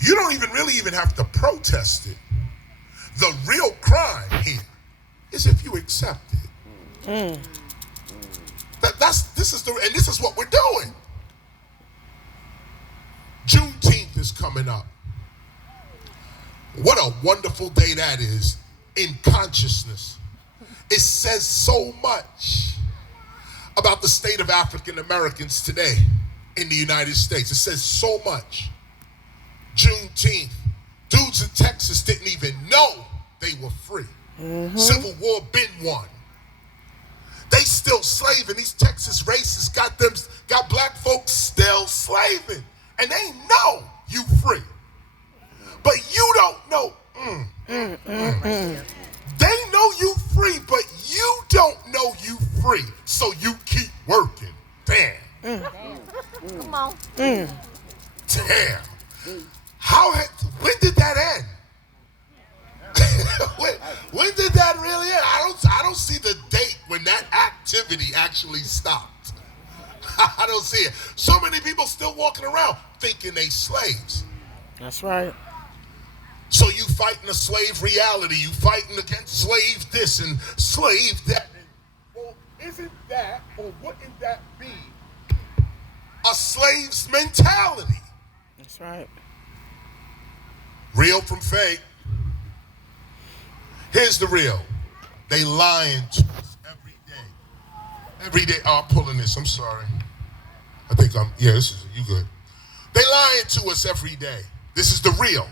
You don't even really have to protest it. The real crime here is if you accept it. This is what we're doing. Juneteenth is coming up. What a wonderful day that is in consciousness. It says so much about the state of African Americans today in the United States. It says so much. Juneteenth. Dudes in Texas didn't even know they were free. Civil War been won. They still slaving. These Texas racists got black folks still slaving. And they know you free. But you don't know. They know you free, but you don't know you free. So you keep working. Damn. Come on. Damn. When did that end? when did that really end? I don't see the date when that activity actually stopped. I don't see it. So many people still walking around thinking they slaves. That's right. So you fighting a slave reality. You fighting against slave this and slave that. Well, isn't that, or wouldn't that be, a slave's mentality? That's right. Real from fake. Here's the real. They lying to us every day. Every day. Oh, I'm pulling this. I'm sorry. This is, you good. They lying to us every day. This is the real.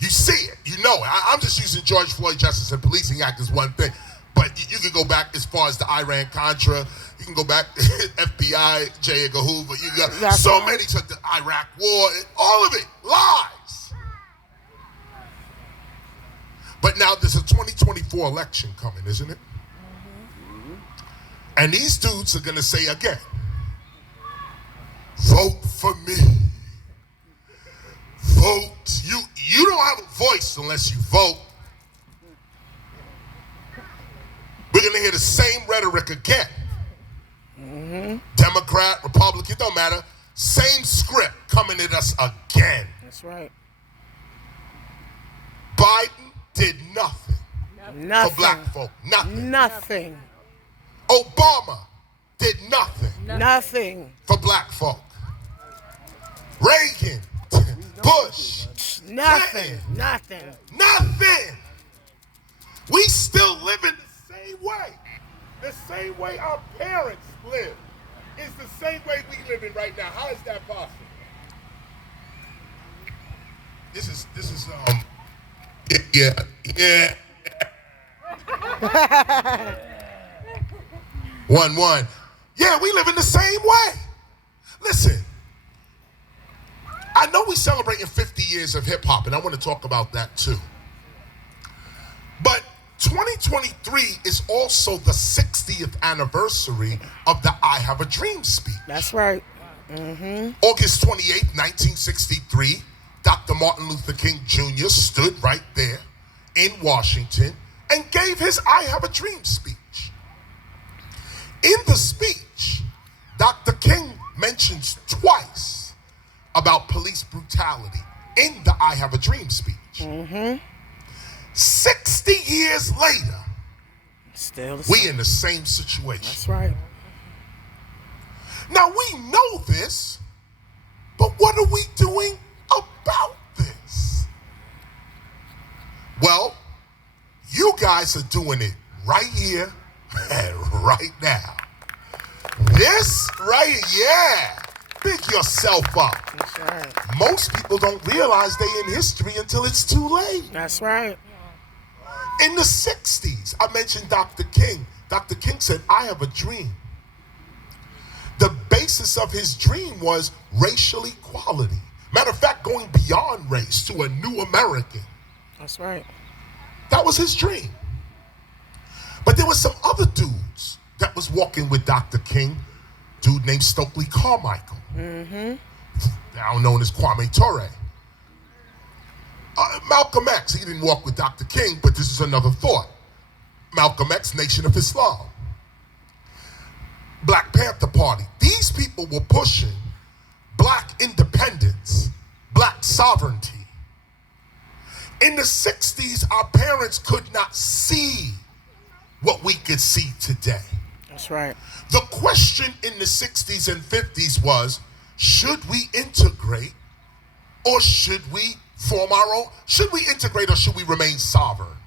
You see it. You know it. I'm just using George Floyd Justice and Policing Act as one thing. But you can go back as far as the Iran-Contra. You can go back to FBI, J. Edgar Hoover. You got so many to the Iraq War. All of it. Lies. But now there's a 2024 election coming, isn't it? And these dudes are going to say again, vote for me. Vote. You don't have a voice unless you vote. We're going to hear the same rhetoric again. Democrat, Republican, don't matter. Same script coming at us again. That's right. Biden did nothing for black folk. Nothing. Obama did nothing for black folk. Reagan, Bush, Nothing. nothing. We still living the same way. The same way our parents lived is the same way we living right now. How is that possible? This is yeah. 1-1. Yeah, we live in the same way. Listen, I know we're celebrating 50 years of hip hop, and I want to talk about that too. But 2023 is also the 60th anniversary of the I Have a Dream speech. That's right. August 28th, 1963, Dr. Martin Luther King Jr. stood right there in Washington and gave his I Have a Dream speech. In the speech, Dr. King mentions twice about police brutality in the I Have a Dream speech. 60 years later, Still the we same. in the same situation. That's right. Now we know this, but what are we doing about this? Well, you guys are doing it right here and right now. This right here, yeah. Pick yourself up. That's right. Most people don't realize they in history until it's too late. That's right. In the 60s, I mentioned Dr. King. Dr. King said, I have a dream. The basis of his dream was racial equality. Matter of fact, going beyond race to a new American. That's right. That was his dream. But there were some other dudes that was walking with Dr. King. Dude named Stokely Carmichael. Now known as Kwame Ture. Malcolm X, he didn't walk with Dr. King, but this is another thought. Malcolm X, Nation of Islam. Black Panther Party. These people were pushing black independence, black sovereignty, In the 60s, our parents could not see what we could see today. That's right. The question in the 60s and 50s was, should we integrate or should we form our own? Should we integrate or should we remain sovereign?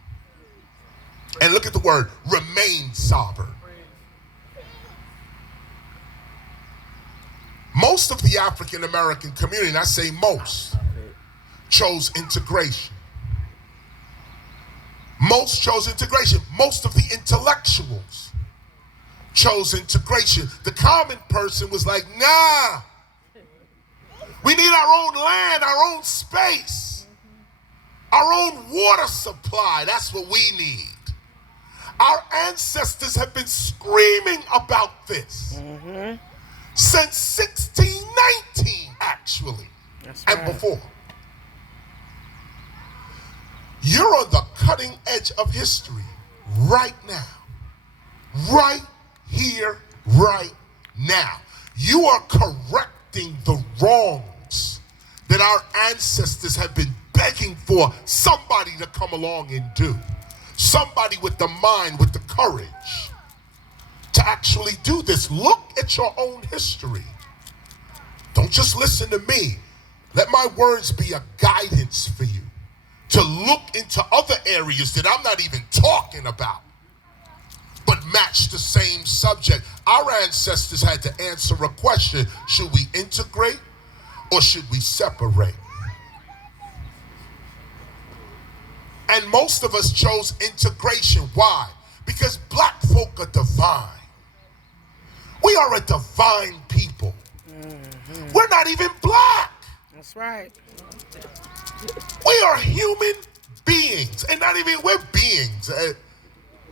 And look at the word, remain sovereign. Most of the African American community, and I say most, chose integration. Most chose integration. Most of the intellectuals chose integration. The common person was like, nah, we need our own land, our own space, our own water supply. That's what we need. Our ancestors have been screaming about this since 1619, actually, and before. You're on the cutting edge of history right now. Right here, right now. You are correcting the wrongs that our ancestors have been begging for somebody to come along and do. Somebody with the mind, with the courage to actually do this. Look at your own history. Don't just listen to me. Let my words be a guidance for you to look into other areas that I'm not even talking about, but match the same subject. Our ancestors had to answer a question: should we integrate or should we separate? And most of us chose integration. Why? Because black folk are divine. We are a divine people. We're not even black. That's right. We are human beings. And not even, we're beings.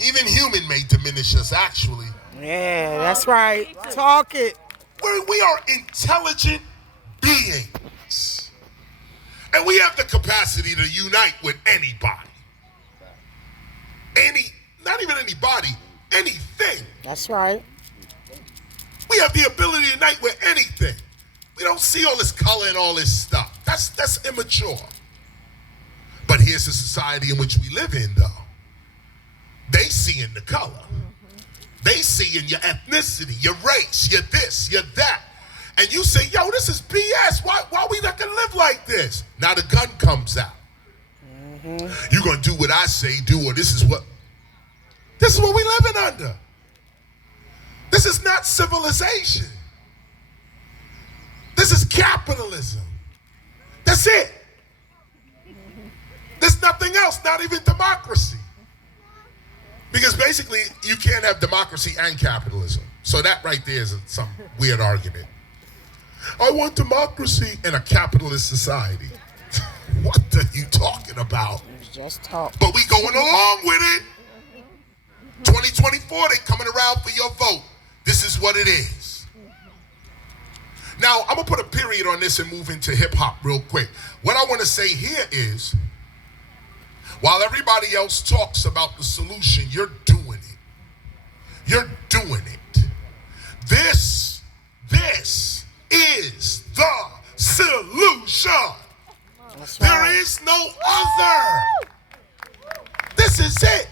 Even human may diminish us, actually. Yeah, that's right. Talk it. We are intelligent beings. And we have the capacity to unite with anybody. Not even anybody, anything. That's right. We have the ability to unite with anything. We don't see all this color and all this stuff. That's immature. But here's the society in which we live in, though. They see in the color. They see in your ethnicity, your race, your this, your that. And you say, yo, this is BS. Why we not gonna live like this? Now the gun comes out. You're gonna do what I say do, or this is what we living under. This is not civilization. This is capitalism. That's it. There's nothing else, not even democracy. Because basically, you can't have democracy and capitalism. So that right there is some weird argument. I want democracy in a capitalist society. What are you talking about? Just talk. But we going along with it. 2024, they coming around for your vote. This is what it is. Now, I'm going to put a period on this and move into hip-hop real quick. What I want to say here is, while everybody else talks about the solution, you're doing it. You're doing it. This is the solution. That's There right. is no other. This is it.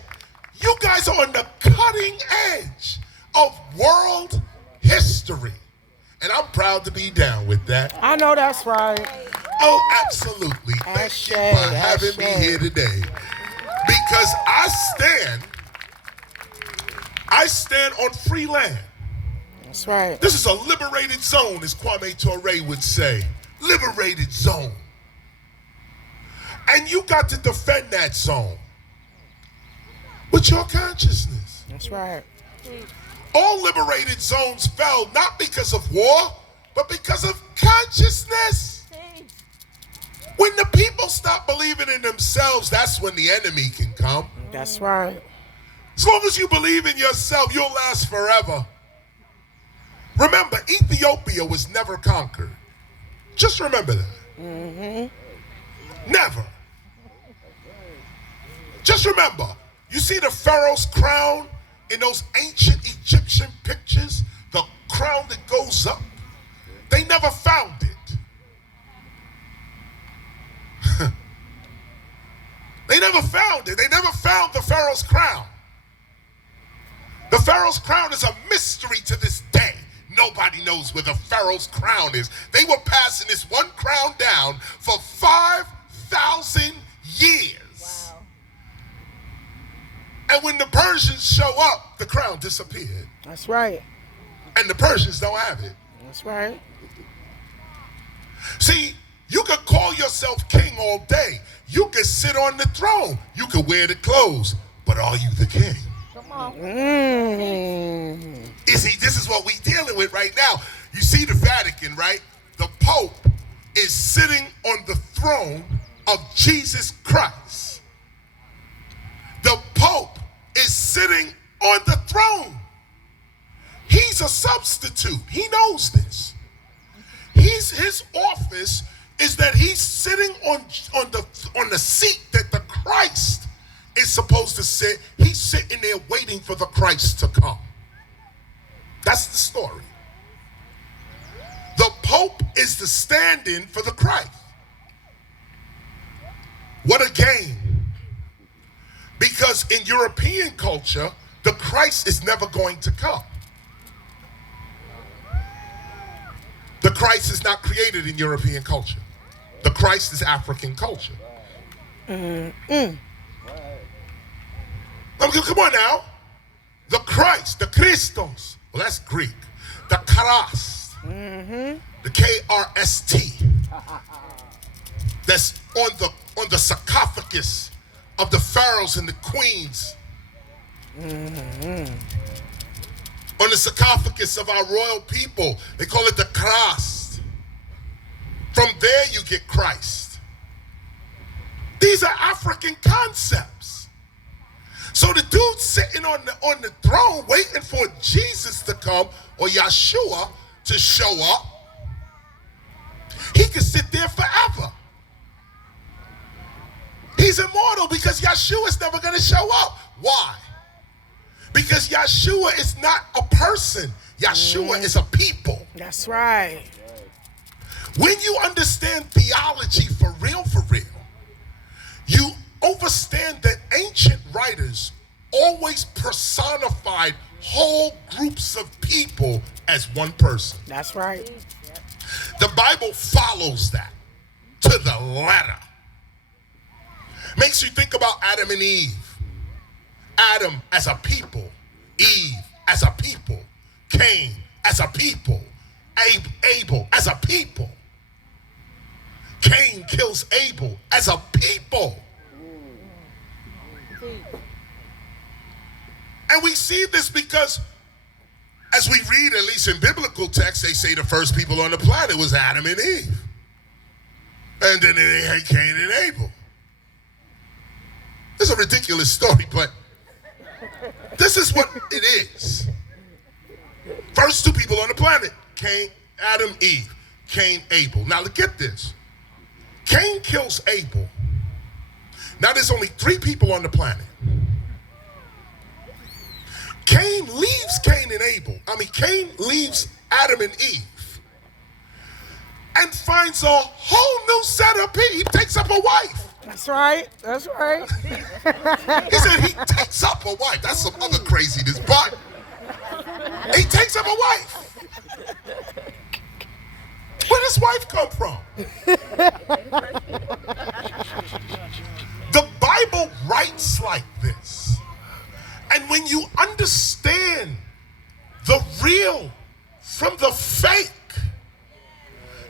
You guys are on the cutting edge of world history. And I'm proud to be down with that. I know that's right. Oh, absolutely. Thank you for having me here today. Because I stand on free land. That's right. This is a liberated zone, as Kwame Ture would say. Liberated zone. And you got to defend that zone with your consciousness. That's right. All liberated zones fell not because of war, but because of consciousness. When the people stop believing in themselves, that's when the enemy can come. That's right. As long as you believe in yourself, you'll last forever. Remember, Ethiopia was never conquered. Just remember that. Never. Just remember, you see the Pharaoh's crown in those ancient Egyptian pictures? The crown that goes up? They never found it. They never found it. They never found the Pharaoh's crown. The Pharaoh's crown is a mystery to this day. Nobody knows where the Pharaoh's crown is. They were passing this one crown down for 5,000 years. Wow. And when the Persians show up, the crown disappeared. That's right. And the Persians don't have it. That's right. See, you could call yourself king all day. You could sit on the throne. You could wear the clothes. But are you the king? Come on. You see, this is what we're dealing with right now. You see the Vatican, right? The Pope is sitting on the throne of Jesus Christ. The Pope is sitting on the throne. He's a substitute. He knows this. His office is that he's sitting on the seat that the Christ is supposed to sit. He's sitting there waiting for the Christ to come. That's the story. The Pope is the stand-in for the Christ. What a game. Because in European culture, the Christ is never going to come. The Christ is not created in European culture. The Christ is African culture. Come on now. The Christ, the Christos. Well, that's Greek. The Christ. The K-R-S-T. That's on the sarcophagus of the pharaohs and the queens. On the sarcophagus of our royal people. They call it the Christ. From there you get Christ. These are African concepts. So the dude sitting on the throne waiting for Jesus to come or Yeshua to show up, he can sit there forever. He's immortal because Yeshua is never going to show up. Why? Because Yeshua is not a person. Yeshua is a people. That's right. When you understand theology for real, you understand that ancient writers always personified whole groups of people as one person. That's right. The Bible follows that to the letter. Makes you think about Adam and Eve. Adam as a people, Eve as a people, Cain as a people, Abel as a people. Cain kills Abel as a people. And we see this because as we read, at least in biblical texts, they say the first people on the planet was Adam and Eve. And then they had Cain and Abel. It's a ridiculous story, but this is what it is. First two people on the planet, Cain, Adam, Eve, Cain, Abel. Now look at this. Cain kills Abel. Now there's only 3 people on the planet. Cain leaves Cain leaves Adam and Eve and finds a whole new set of people. He takes up a wife. That's right. That's right. He said he takes up a wife. That's some other craziness, but he takes up a wife. Where does wife come from? The Bible writes like this. And when you understand the real from the fake,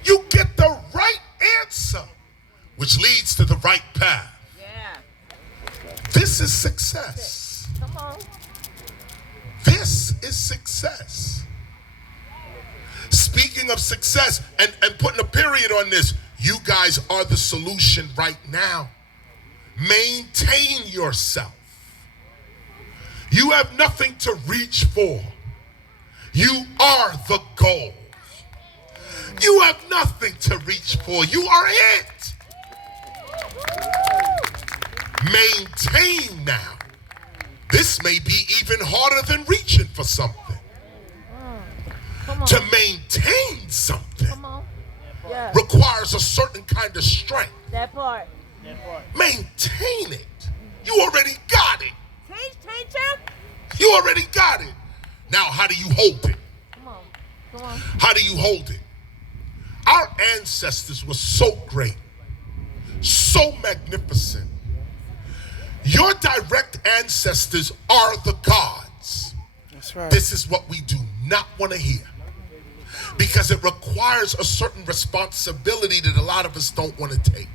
you get the right answer, which leads to the right path. Yeah. This is success. Come on. This is success. Speaking of success, and putting a period on this, you guys are the solution right now. Maintain yourself. You have nothing to reach for. You are the goal. You have nothing to reach for. You are it. Maintain now. This may be even harder than reaching for something. Come on. To maintain something Come on. Yeah. requires a certain kind of strength. That part. Maintain it. You already got it. Teach him. You already got it. Now, how do you hold it? Come on. How do you hold it? Our ancestors were so great, so magnificent. Your direct ancestors are the gods. That's right. This is what we do not want to hear, because it requires a certain responsibility that a lot of us don't want to take.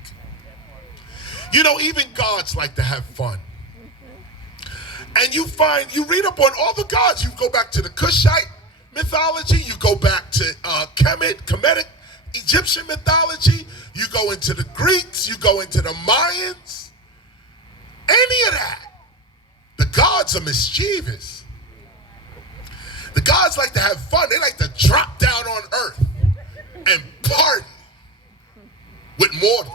You know, even gods like to have fun. And you read up on all the gods. You go back to the Kushite mythology. You go back to Kemetic Egyptian mythology. You go into the Greeks. You go into the Mayans. Any of that. The gods are mischievous. The gods like to have fun. They like to drop down on earth and party with mortals.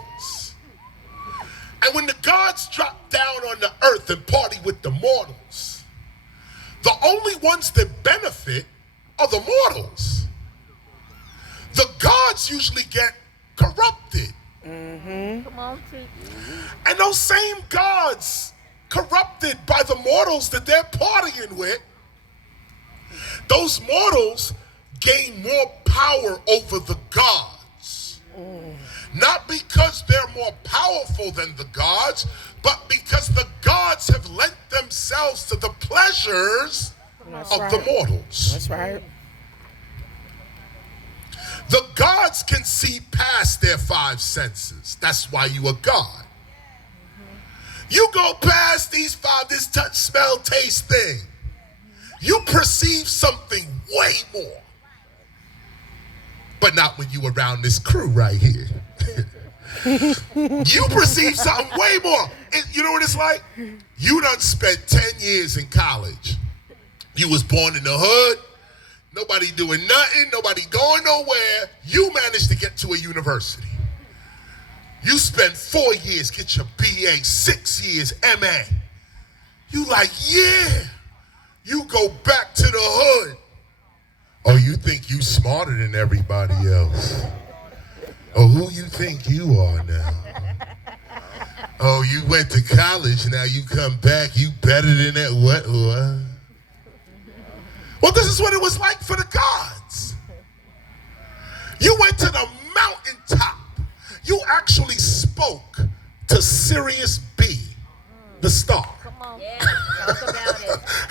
And when the gods drop down on the earth and party with the mortals, the only ones that benefit are the mortals. The gods usually get corrupted. Come on, teach. And those same gods corrupted by the mortals that they're partying with, those mortals gain more power over the gods. Not because they're more powerful than the gods, but because the gods have lent themselves to the pleasures of the mortals. That's right. The gods can see past their five senses. That's why you are God. You go past these five, this touch, smell, taste thing. You perceive something way more. But not when you around this crew right here. You perceive something way more. You know what it's like? You done spent 10 years in college. You was born in the hood. Nobody doing nothing. Nobody going nowhere. You managed to get to a university. You spent 4 years, get your BA, 6 years, MA. You like, yeah. You go back to the hood. Oh, you think you smarter than everybody else. Oh, who you think you are now? Oh, you went to college, now you come back, you better than that. What? Well, this is what it was like for the gods. You went to the mountaintop. You actually spoke to Sirius B, the star. Come on. Yeah, talk about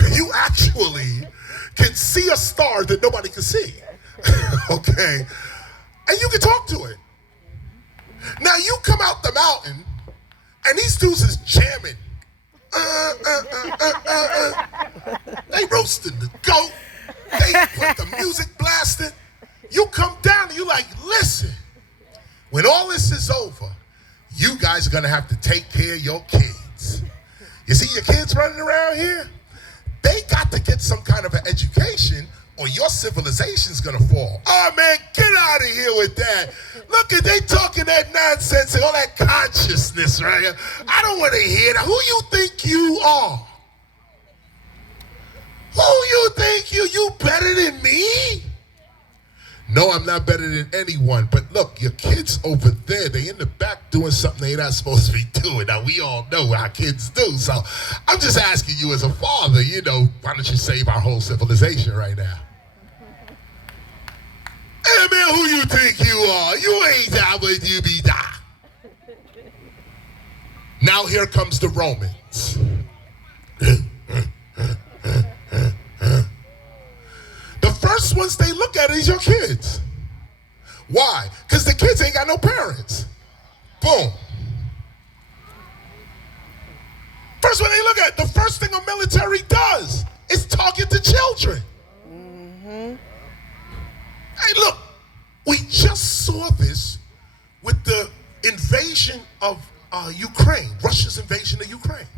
it. You actually can see a star that nobody can see. Okay? And you can talk to it. Now you come out the mountain, and these dudes is jamming. They roasting the goat. They put the music blasting. You come down and you like, listen, when all this is over, you guys are gonna have to take care of your kids. You see your kids running around here? They got to get some kind of an education, or your civilization's gonna fall. Oh man, get out of here with that. Look at they talking that nonsense and all that consciousness, right? I don't want to hear that. Who you think you are? Who you think you better than me? No, I'm not better than anyone. But look, your kids over there, they in the back doing something they're not supposed to be doing. Now, we all know how kids do. So I'm just asking you as a father, why don't you save our whole civilization right now? Hey, man, who you think you are? You ain't that what you be that. Now here comes the Romans. The first ones they look at is your kids. Why? Because the kids ain't got no parents. Boom. First one they look at, the first thing a military does is target the children. Hey, look, we just saw this with the invasion of Ukraine, Russia's invasion of Ukraine.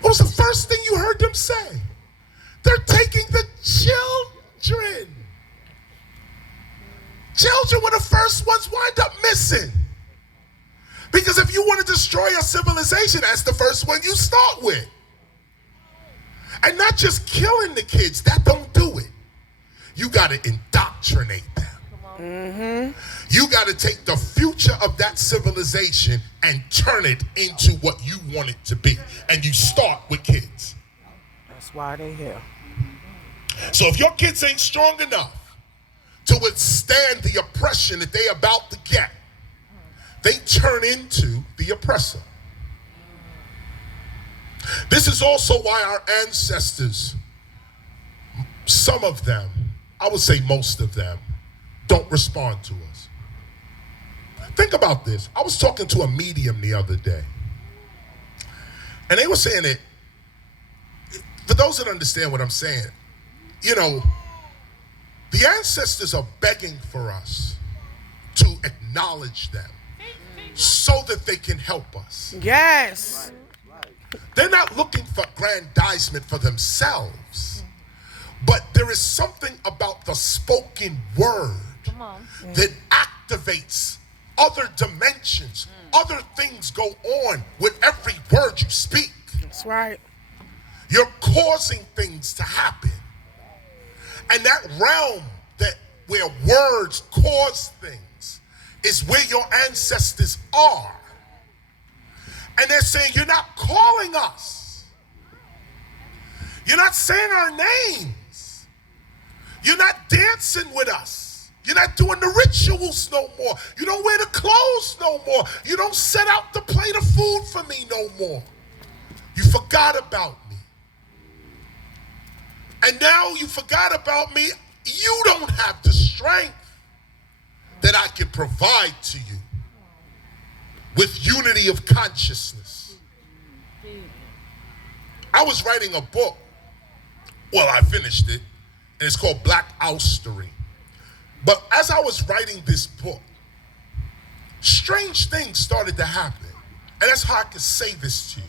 What was the first thing you heard them say? They're taking the children. Children were the first ones wind up missing. Because if you want to destroy a civilization, that's the first one you start with. And not just killing the kids, that don't do it. You got to indoctrinate them. Come You got to take the future of that civilization and turn it into what you want it to be. And you start with kids. That's why they here. So if your kids ain't strong enough to withstand the oppression that they about to get, they turn into the oppressor. This is also why our ancestors, some of them, I would say most of them, don't respond to us. Think about this. I was talking to a medium the other day, and they were saying that, for those that understand what I'm saying, you know, the ancestors are begging for us to acknowledge them so that they can help us. Yes. They're not looking for aggrandizement for themselves, but there is something about the spoken word that activates other dimensions. Other things go on with every word you speak. That's right. You're causing things to happen. And that realm where words cause things is where your ancestors are. And they're saying, you're not calling us. You're not saying our names. You're not dancing with us. You're not doing the rituals no more. You don't wear the clothes no more. You don't set out the plate of food for me no more. You forgot about me. And now you forgot about me. You don't have the strength that I can provide to you with unity of consciousness. I was writing a book. Well, I finished it, and it's called Black Oustery. But as I was writing this book, strange things started to happen. And that's how I can say this to you.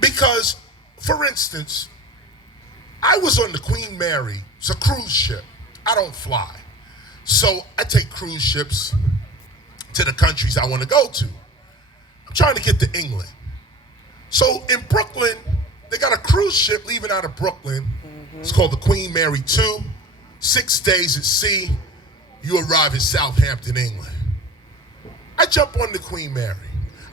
Because, for instance, I was on the Queen Mary. It's a cruise ship. I don't fly. So I take cruise ships to the countries I want to go to. I'm trying to get to England. So in Brooklyn, they got a cruise ship leaving out of Brooklyn. It's called the Queen Mary 2. 6 days at sea, you arrive in Southampton, England. I jump on the Queen Mary.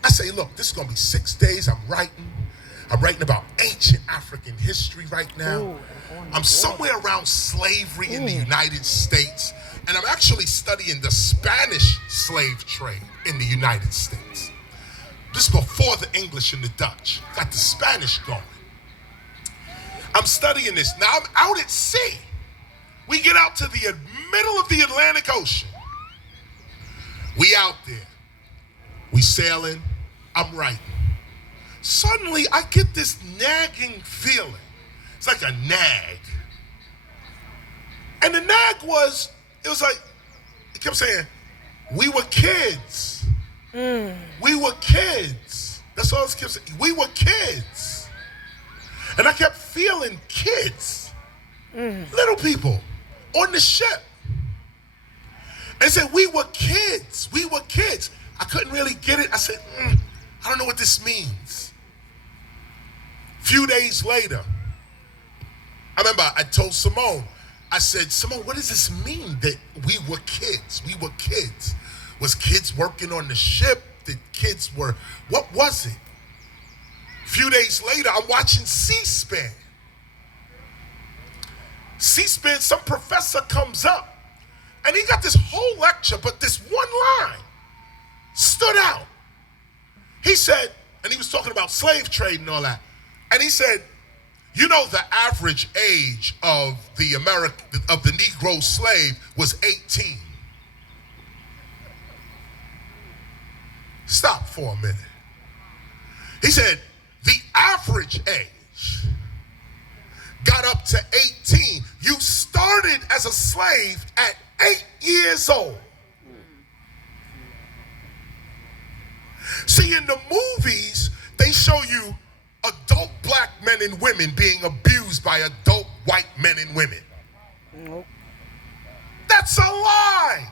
I say, look, this is going to be 6 days. I'm writing about ancient African history right now. I'm somewhere around slavery in the United States, and I'm actually studying the Spanish slave trade in the United States. This is before the English and the Dutch. Got the Spanish going. I'm studying this. Now I'm out at sea. We get out to the middle of the Atlantic Ocean. We out there. We sailing. I'm writing. Suddenly, I get this nagging feeling. It's like a nag. And the nag was, it kept saying, we were kids. We were kids. That's all it kept saying. We were kids. And I kept feeling kids. Little people on the ship. And it said, we were kids. We were kids. I couldn't really get it. I said, I don't know what this means. Few days later, I remember I told Simone, I said, Simone, what does this mean that we were kids? We were kids. Was kids working on the ship? The kids were, what was it? Few days later, I'm watching C-SPAN. C-SPAN, some professor comes up, and he got this whole lecture, but this one line stood out. He said, and he was talking about slave trade and all that, and he said, you know, the average age of the Negro slave was 18. Stop for a minute. He said, the average age got up to 18. You started as a slave at 8 years old. See, in the movies, they show you adult black men and women being abused by adult white men and women. Nope. That's a lie.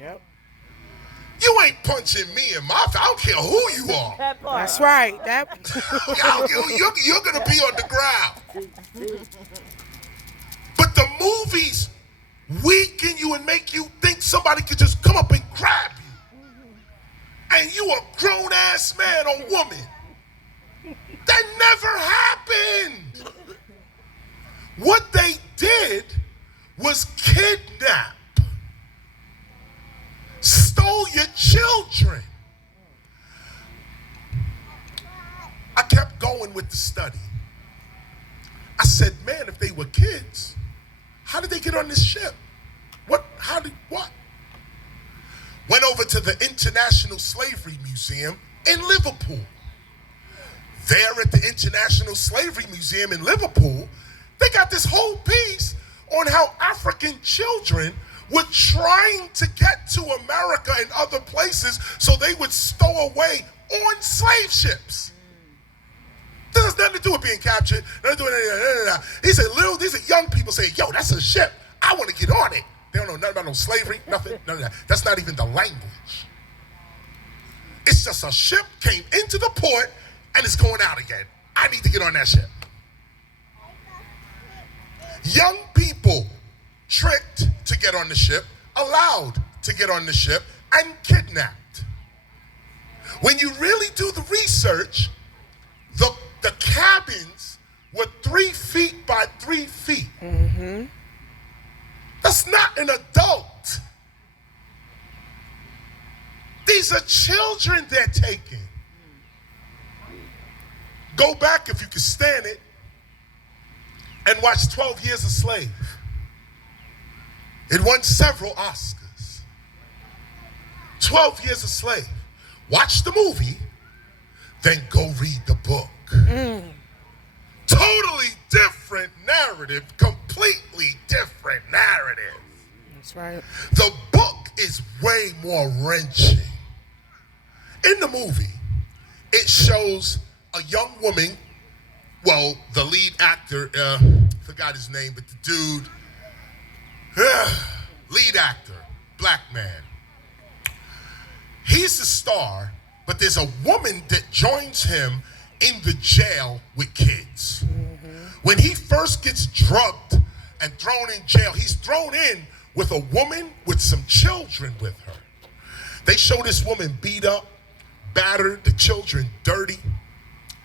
Yep. You ain't punching me in my face. I don't care who you are. That part. That's right. You're going to be on the ground. But the movies weaken you and make you think somebody could just come up and grab you. And you a grown-ass man or woman. That never happened. What they did was kidnap, stole your children. I kept going with the study. I said, man, if they were kids, how did they get on this ship? What? Went over to the International Slavery Museum in Liverpool. There at the International Slavery Museum in Liverpool, they got this whole piece on how African children were trying to get to America and other places so they would stow away on slave ships. This has nothing to do with being captured. He said, these are young people saying, yo, that's a ship. I want to get on it. They don't know nothing about no slavery, nothing, none of that. That's not even the language. It's just a ship came into the port and it's going out again. I need to get on that ship. Young people tricked to get on the ship, allowed to get on the ship, and kidnapped. When you really do the research, the cabins were 3 feet by 3 feet. Mm-hmm. That's not an adult. These are children they're taking. Go back if you can stand it and watch 12 Years a Slave. It won several Oscars. 12 Years a Slave. Watch the movie, then go read the book. Totally different narrative, completely different narrative. That's right. The book is way more wrenching. In the movie, it shows a young woman, well, the lead actor, forgot his name, but the dude, lead actor, black man. He's the star, but there's a woman that joins him in the jail with kids. Mm-hmm. When he first gets drugged and thrown in jail, he's thrown in with a woman with some children with her. They show this woman beat up, battered, the children dirty.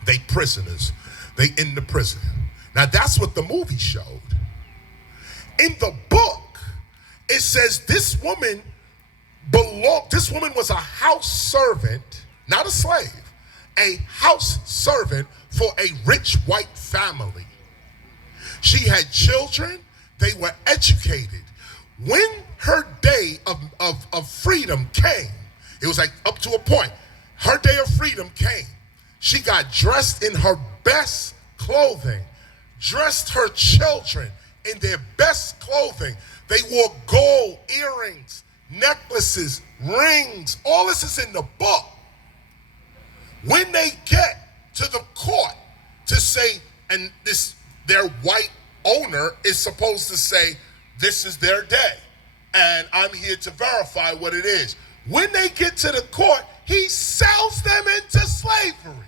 They prisoners. They in the prison. Now that's what the movie showed. In the book, it says this woman was a house servant, not a slave, a house servant for a rich white family. She had children, they were educated. When her day of freedom came, it was like up to a point, her day of freedom came. She got dressed in her best clothing, dressed her children in their best clothing. They wore gold earrings, necklaces, rings. All this is in the book. When they get to the court to say, and their white owner is supposed to say, this is their day, and I'm here to verify what it is. When they get to the court, he sells them into slavery.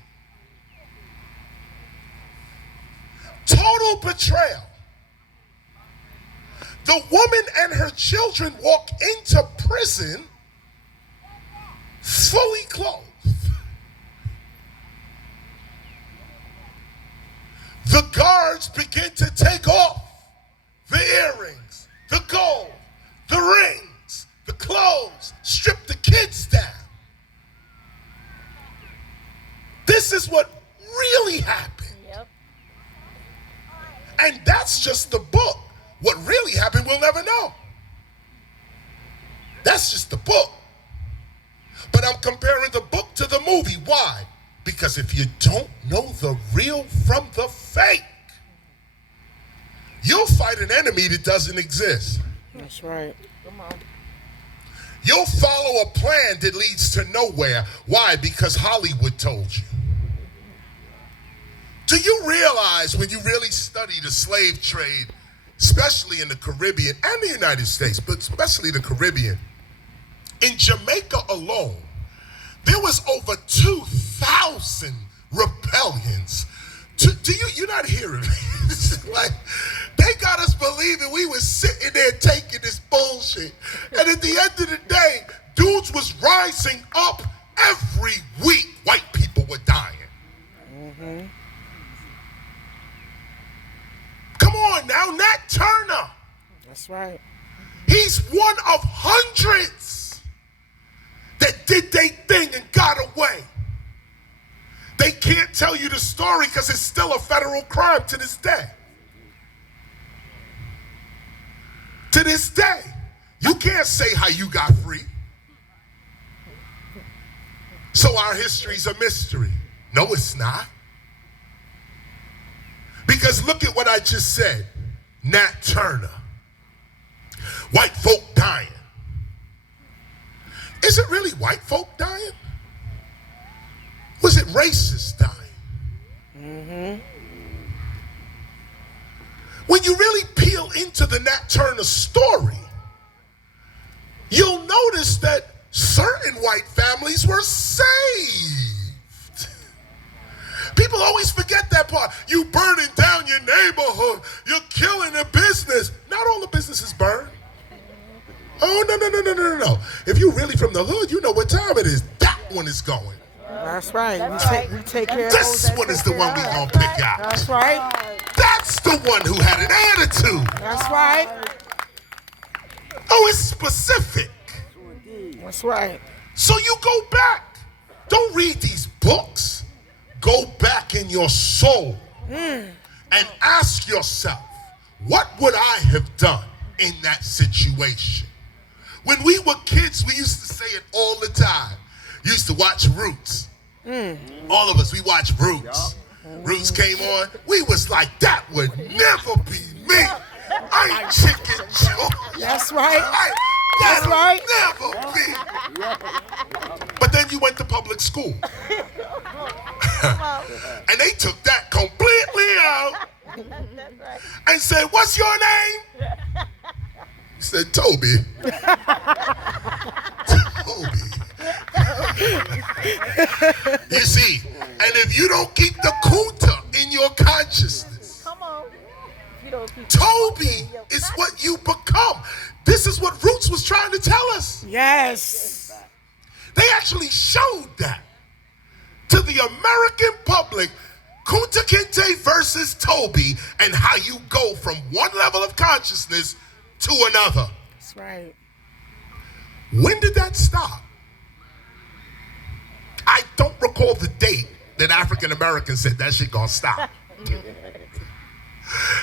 Total betrayal. The woman and her children walk into prison fully clothed. The guards begin to take off the earrings, the gold, the rings, the clothes, strip the kids down. This is what really happened. Yep. And that's just the book. What really happened, we'll never know. That's just the book. But I'm comparing the book to the movie. Why? Because if you don't know the real from the fake, you'll fight an enemy that doesn't exist. That's right. Come on. You'll follow a plan that leads to nowhere. Why? Because Hollywood told you. Do you realize when you really study the slave trade, especially in the Caribbean and the United States, but especially the Caribbean, in Jamaica alone, there was over 2,000 rebellions. You're not hearing me. Like, they got us believing we was sitting there taking the That's right. He's one of hundreds that did their thing and got away. They can't tell you the story because it's still a federal crime to this day. To this day. You can't say how you got free. So our history's a mystery. No, it's not. Because look at what I just said. Nat Turner. White folk dying. Is it really white folk dying? Was it racists dying? When you really peel into the Nat Turner story, you'll notice that certain white families were saved. People always forget that part. You burning down your neighborhood. You're killing the business. Not all the businesses burn. Oh, no. If you're really from the hood, you know what time it is. That one is going. That's right. We take care of This one is the one we're going to pick out. That's right. That's the one who had an attitude. That's right. Oh, it's specific. That's right. So you go back. Don't read these books. Go back in your soul and ask yourself, what would I have done in that situation? When we were kids, we used to say it all the time. Used to watch Roots. All of us, we watched Roots. Roots came on. We was like, that would never be me. I ain't Chicken George. That's right. That'll right. never be. But then you went to public school. And they took that completely out and said, what's your name? He said, Toby. Toby. You see, and if you don't keep the kunta in your consciousness, Come on. You don't keep Toby is what you become. This is what Roots was trying to tell us. Yes. They actually showed that to the American public, Kunta Kinte versus Toby, and how you go from one level of consciousness to another. That's right. When did that stop? I don't recall the date that African Americans said that shit gonna stop.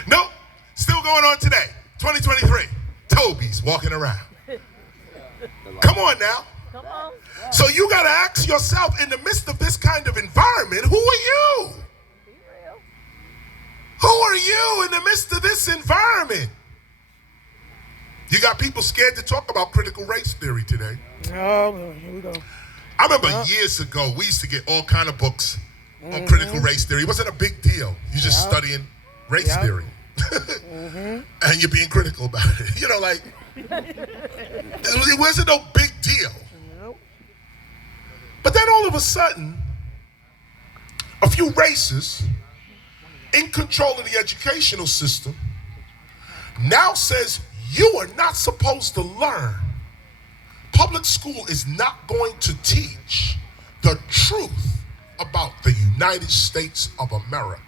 Nope, still going on today, 2023. Toby's walking around. Come on now. Come on. So you gotta ask yourself, in the midst of this kind of environment, who are you? Be real. Who are you in the midst of this environment? You got people scared to talk about critical race theory today. Oh, here we go. I remember years ago, we used to get all kind of books on critical race theory. It wasn't a big deal. You're just studying race theory. And you're being critical about it. You know, like, it wasn't no big deal. But then all of a sudden, a few races in control of the educational system now says you are not supposed to learn. Public school is not going to teach the truth about the United States of America.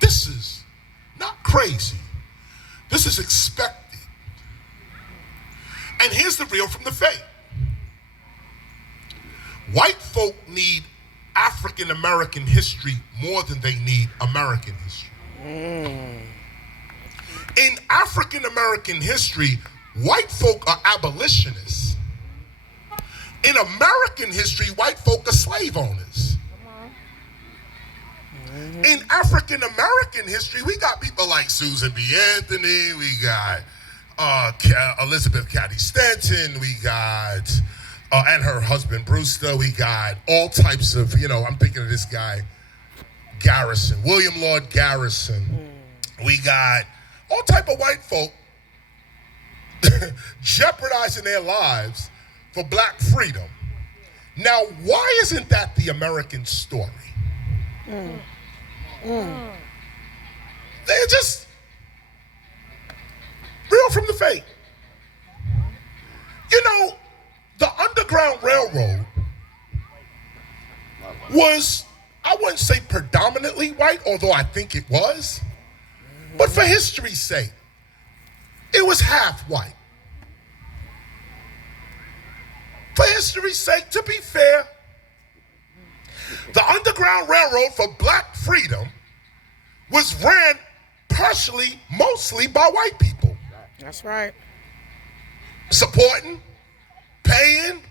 This is not crazy. This is expected. And here's the real from the fake. White folk need African American history more than they need American history. In African American history, white folk are abolitionists. In American history, white folk are slave owners. In African American history, we got people like Susan B. Anthony, we got Elizabeth Cady Stanton, we got, and her husband Brewster, we got all types of, I'm thinking of this guy, Garrison, William Lord Garrison. We got all type of white folk jeopardizing their lives for black freedom. Now, why isn't that the American story? They're just real from the fake. The Underground Railroad was, I wouldn't say predominantly white, although I think it was. But for history's sake, it was half white. For history's sake, to be fair, the Underground Railroad for black freedom was ran partially, mostly by white people. That's right. Supporting, paying.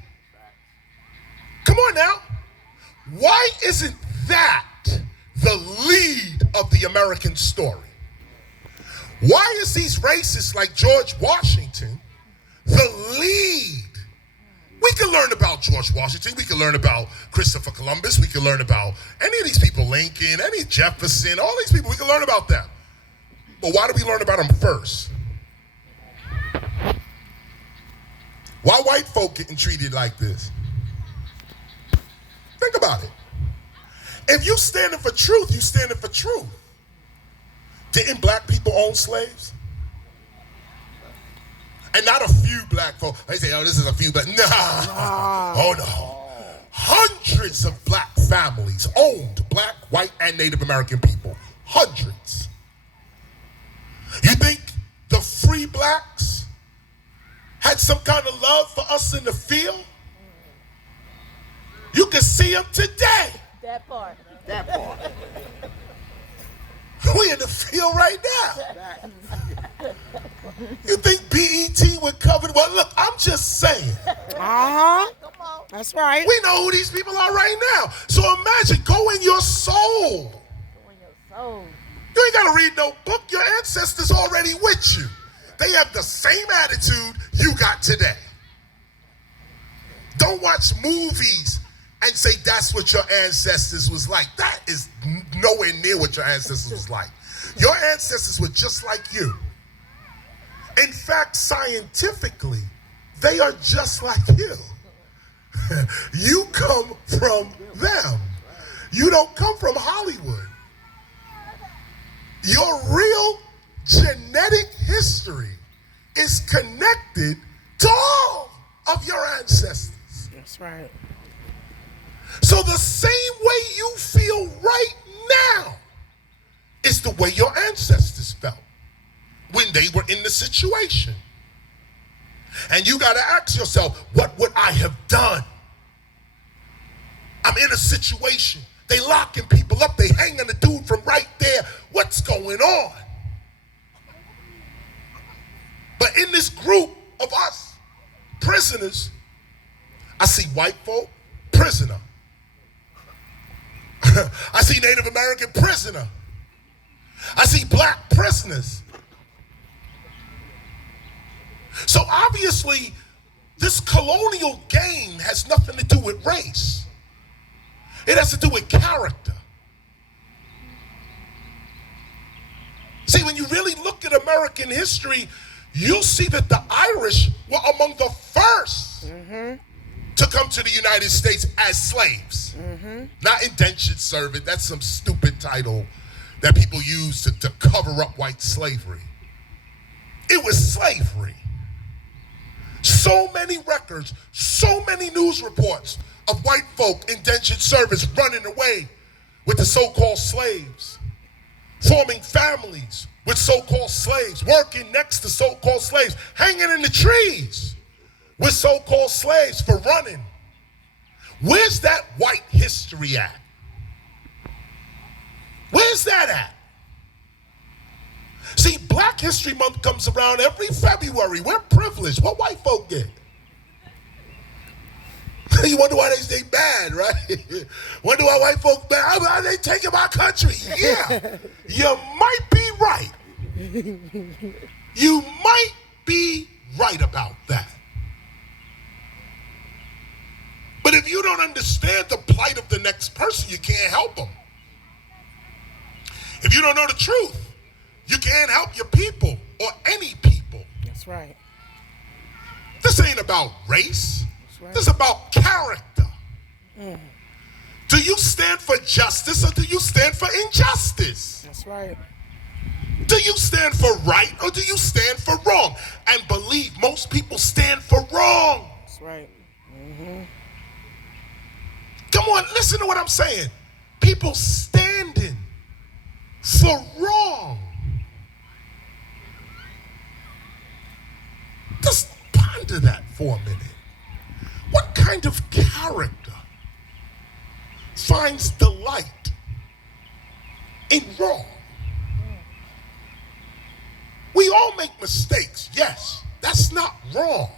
Come on now. Why isn't that the lead of the American story? Why is these racists like George Washington the lead? We can learn about George Washington. We can learn about Christopher Columbus. We can learn about any of these people, Lincoln, any Jefferson, all these people. We can learn about them. But why do we learn about them first? Why white folk getting treated like this? Think about it. If you standing for truth, you standing for truth. Didn't black people own slaves? And not a few black folk. They say, oh, this is a few black. Nah. Oh, no. Hundreds of black families owned black, white, and Native American people. Hundreds. You think the free blacks had some kind of love for us in the field? You can see them today. That part. That part. We in the field right now. You think BET would cover? Well, look, I'm just saying. Uh-huh. Come on. That's right. We know who these people are right now. So imagine, go in your soul. Go in your soul. You ain't got to read no book. Your ancestors already with you. They have the same attitude you got today. Don't watch movies and say that's what your ancestors was like. That is nowhere near what your ancestors was like. Your ancestors were just like you. In fact, scientifically, they are just like you. You come from them. You don't come from Hollywood. Your real genetic history is connected to all of your ancestors. That's right. So the same way you feel right now is the way your ancestors felt when they were in the situation. And you got to ask yourself, what would I have done? I'm in a situation. They locking people up. They hanging the dude from right there. What's going on? But in this group of us, prisoners, I see white folk, prisoner. I see Native American prisoner. I see black prisoners. So obviously, this colonial game has nothing to do with race. It has to do with character. See, when you really look at American history, you'll see that the Irish were among the first to come to the United States as slaves. Not indentured servant. That's some stupid title that people use to cover up white slavery. It was slavery. So many records, so many news reports of white folk, indentured servants running away with the so-called slaves, forming families with so-called slaves, working next to so-called slaves, hanging in the trees with so-called slaves for running. Where's that white history at? Where's that at? See, Black History Month comes around every February. We're privileged. What white folk get? You wonder why they stay bad, right? Wonder why white folk bad. How they taking my country? Yeah, you might be right. You might be right about that. But if you don't understand the plight of the next person, you can't help them. If you don't know the truth, you can't help your people or any people. That's right. This ain't about race. Right. This is about character. Do you stand for justice or do you stand for injustice? That's right. Do you stand for right or do you stand for wrong? And believe most people stand for wrong. That's right. Come on, listen to what I'm saying. People standing for wrong. ponder that for a minute. What kind of character finds delight in wrong? We all make mistakes, yes. That's not wrong.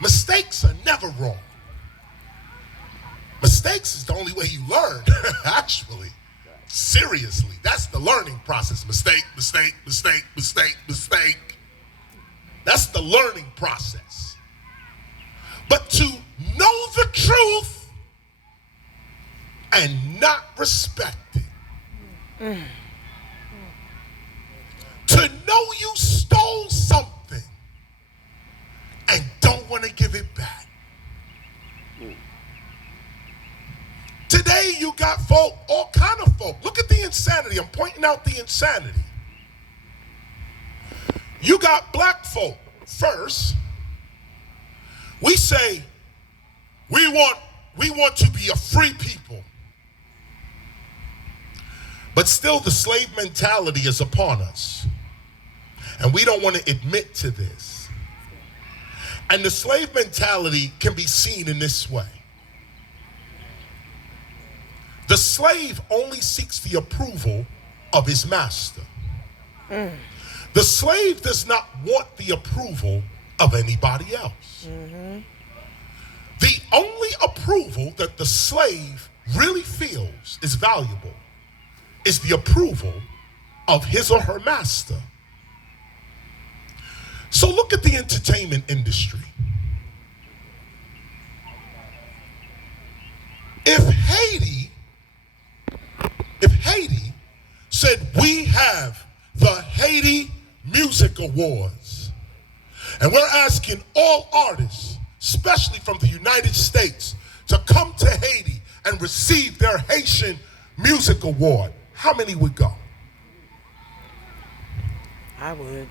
Mistakes are never wrong. Mistakes is the only way you learn, actually. Seriously, that's the learning process. Mistake, mistake, mistake, mistake, mistake. That's the learning process. But to know the truth and not respect it. To know you stole something and don't want to give it back. Today you got folk, all kind of folk. Look at the insanity. I'm pointing out the insanity. You got black folk first. We say we want to be a free people. But still the slave mentality is upon us. And we don't want to admit to this. And the slave mentality can be seen in this way. The slave only seeks the approval of his master. The slave does not want the approval of anybody else. The only approval that the slave really feels is valuable is the approval of his or her master. So look at the entertainment industry. If Haiti said we have the Haiti Music Awards, and we're asking all artists, especially from the United States, to come to Haiti and receive their Haitian Music Award, how many would go? I would.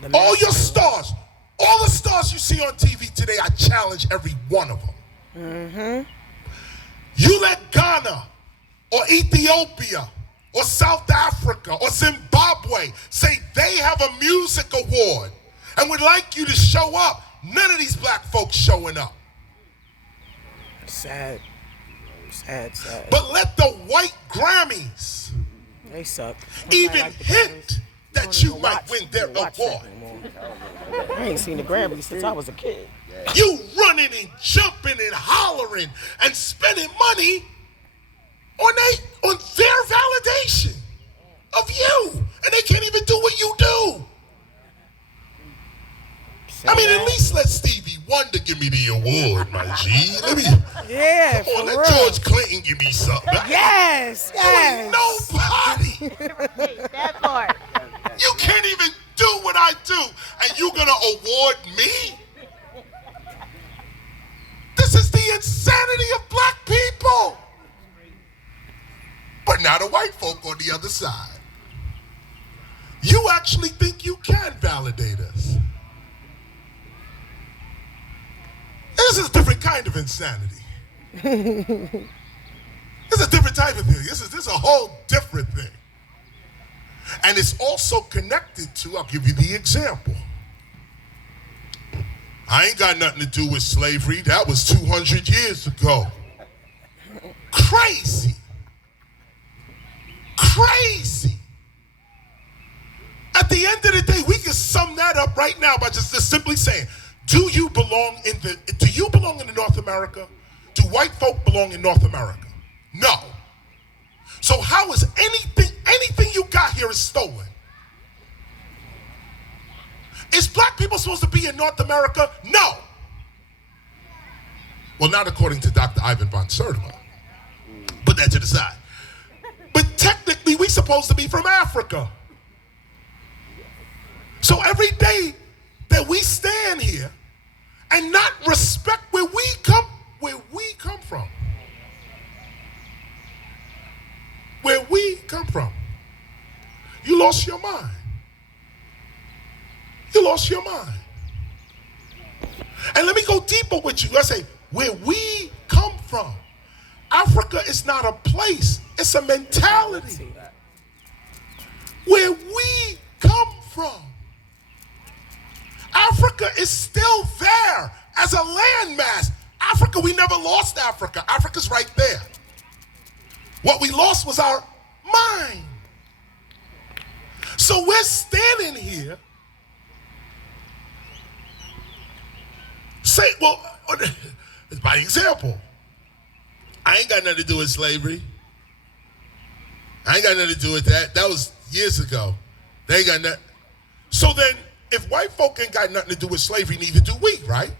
But All your stars, all the stars you see on TV today, I challenge every one of them. You let Ghana or Ethiopia or South Africa or Zimbabwe say they have a music award and would like you to show up. None of these black folks showing up. Sad. But let the white Grammys They suck. even Like the hint Grammys. that you might win their Watch award. that anymore. I ain't seen the Grammys since I was a kid. You running and jumping and hollering and spending money on their validation of you, and they can't even do what you do. I mean, at least let Stevie Wonder give me the award, my G. Yeah, Come on, for let real. George Clinton give me something. Yes, You ain't yes. nobody. That part. You can't even do what I do, and you gonna award me? This is the insanity of black people. But now the white folk on the other side. You actually think you can validate us. This is a different kind of insanity. It's a different type of thing. This is a whole different thing. And it's also connected to, I'll give you the example. I ain't got nothing to do with slavery. That was 200 years ago. Crazy. Crazy. At the end of the day, we can sum that up right now by just simply saying, do you belong in North America? Do white folk belong in North America? No. So how is anything you got here is stolen? Is black people supposed to be in North America? No. Well, not according to Dr. Ivan von Sertima. Put that to the side. But technically, we're supposed to be from Africa. So every day that we stand here and not respect where we come from. Where we come from. You lost your mind. You lost your mind. And let me go deeper with you. I say, where we come from. Africa is not a place. It's a mentality. Where we come from. Africa is still there as a landmass. Africa, we never lost Africa. Africa's right there. What we lost was our mind. So we're standing here say, well, by example, I ain't got nothing to do with slavery. I ain't got nothing to do with that. That was years ago. They ain't got nothing. So then, if white folk ain't got nothing to do with slavery, neither do we, right?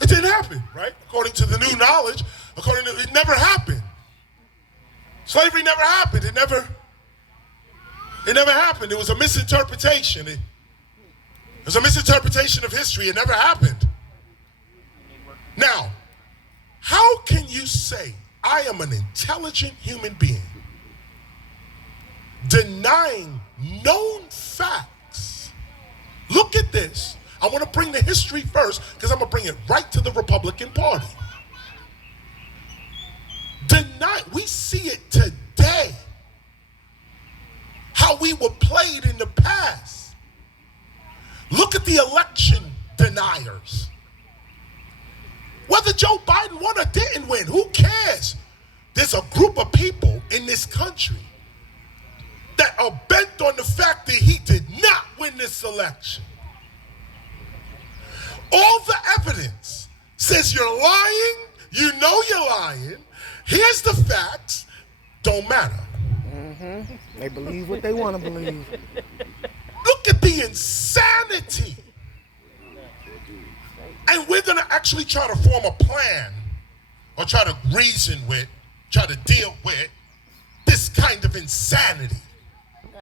It didn't happen, right? According to the new knowledge, it never happened. Slavery never happened. It never happened. It was a misinterpretation. It was a misinterpretation of history. It never happened. Now, how can you say I am an intelligent human being denying known facts? Look at this. I want to bring the history first because I'm going to bring it right to the Republican Party. We see it today. How we were played in the past. Look at the election deniers. Whether Joe Biden won or didn't win, who cares? There's a group of people in this country that are bent on the fact that he did not win this election. All the evidence says you're lying, you know you're lying, here's the facts, don't matter. Mm-hmm. They believe what they want to believe. Look at the insanity. And we're going to actually try to form a plan or try to reason with, try to deal with this kind of insanity.